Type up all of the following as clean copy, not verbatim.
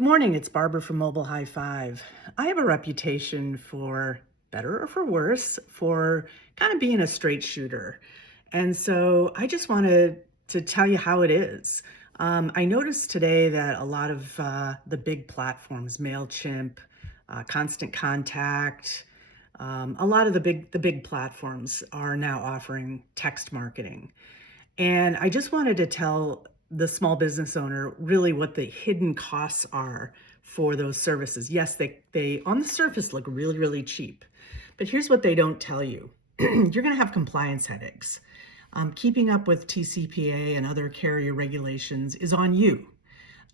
Good morning, it's Barbara from Mobile High Five. I have a reputation for better or for worse, for kind of being a straight shooter. And so I just wanted to tell you how it is. I noticed today that a lot of the big platforms, Mailchimp, Constant Contact, a lot of the big platforms are now offering text marketing. And I just wanted to tell the small business owner really what the hidden costs are for those services. Yes, they on the surface look really, really cheap, but here's what they don't tell you. You're going to have compliance headaches. Keeping up with TCPA and other carrier regulations is on you.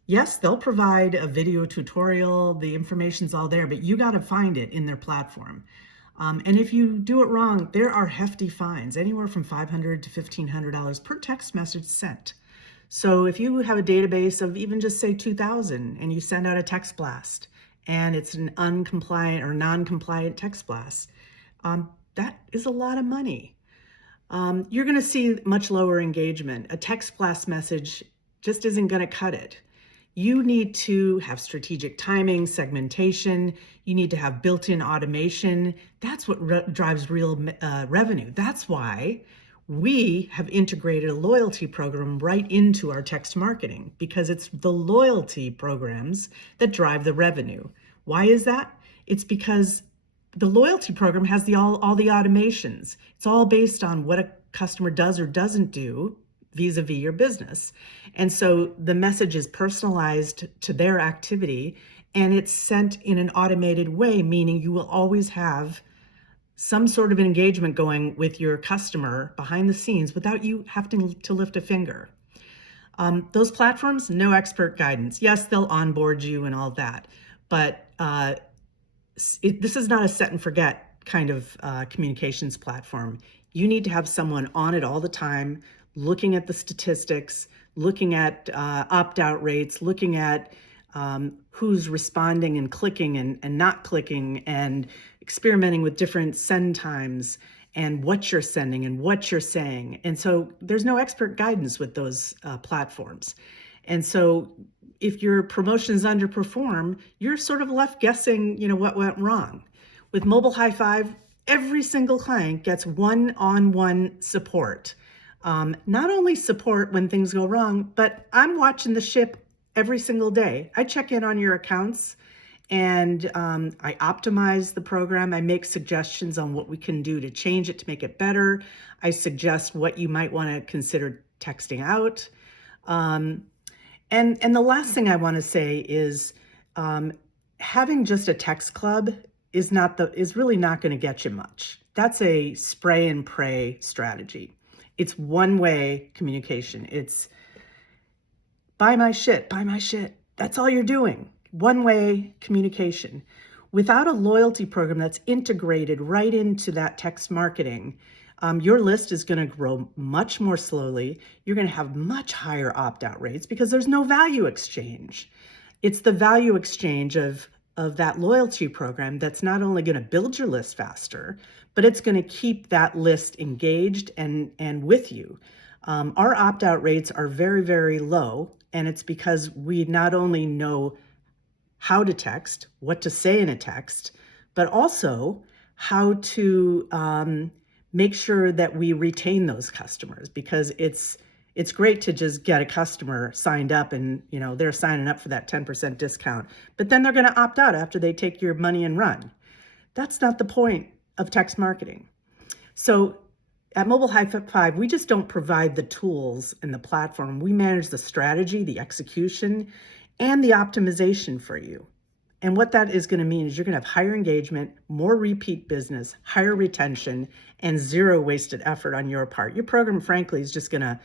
Yes, they'll provide a video tutorial, the information's all there, but you got to find it in their platform. And if you do it wrong, there are hefty fines, anywhere from $500 to $1,500 per text message sent. So if you have a database of even just say 2,000 and you send out a text blast and it's an uncompliant or non-compliant text blast, that is a lot of money. You're going to see much lower engagement. A text blast message just isn't going to cut it. You need to have strategic timing, segmentation. You need to have built-in automation. That's what drives real revenue. That's why we have integrated a loyalty program right into our text marketing, because it's the loyalty programs that drive the revenue. Why is that? It's because the loyalty program has all the automations. It's all based on what a customer does or doesn't do vis-a-vis your business. And so the message is personalized to their activity and it's sent in an automated way, meaning you will always have some sort of engagement going with your customer behind the scenes without you having to lift a finger. Those platforms, no expert guidance. Yes, they'll onboard you and all that, but this is not a set and forget kind of communications platform. You need to have someone on it all the time, looking at the statistics, looking at opt-out rates, looking at who's responding and clicking and not clicking, and experimenting with different send times and what you're sending and what you're saying. And so there's no expert guidance with those platforms. And so if your promotions underperform, you're sort of left guessing, what went wrong. With Mobile High Five, every single client gets one-on-one support. Not only support when things go wrong, but I'm watching the ship every single day. I check in on your accounts and I optimize the program. I make suggestions on what we can do to change it to make it better. I suggest what you might want to consider texting out. And the last thing I want to say is having just a text club is really not going to get you much. That's a spray and pray strategy. It's one-way communication. It's buy my shit. That's all you're doing. One-way communication. Without a loyalty program that's integrated right into that text marketing, your list is going to grow much more slowly. You're going to have much higher opt-out rates because there's no value exchange. It's the value exchange of that loyalty program that's not only going to build your list faster, but it's going to keep that list engaged and with you. Our opt-out rates are very, very low, and it's because we not only know how to text, what to say in a text, but also how to make sure that we retain those customers, because it's great to just get a customer signed up and they're signing up for that 10% discount, but then they're going to opt out after they take your money and run. That's not the point of text marketing. So at Mobile High Five, we just don't provide the tools and the platform. We manage the strategy, the execution, and the optimization for you. And what that is going to mean is you're going to have higher engagement, more repeat business, higher retention, and zero wasted effort on your part. Your program, frankly, is just going to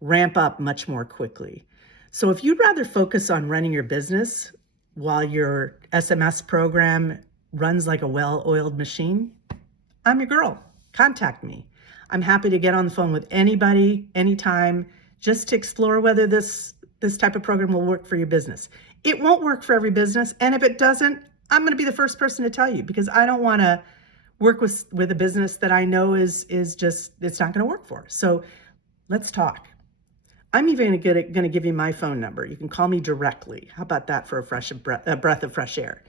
ramp up much more quickly. So if you'd rather focus on running your business while your SMS program runs like a well-oiled machine, I'm your girl. Contact me. I'm happy to get on the phone with anybody, anytime, just to explore whether this type of program will work for your business. It won't work for every business, and if it doesn't, I'm going to be the first person to tell you, because I don't want to work with a business that I know is just, it's not going to work for. So let's talk. I'm even going to give you my phone number. You can call me directly. How about that for a breath of fresh air?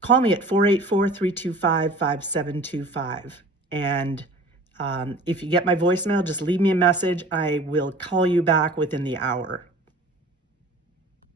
Call me at 484-325-5725. And if you get my voicemail, just leave me a message. I will call you back within the hour.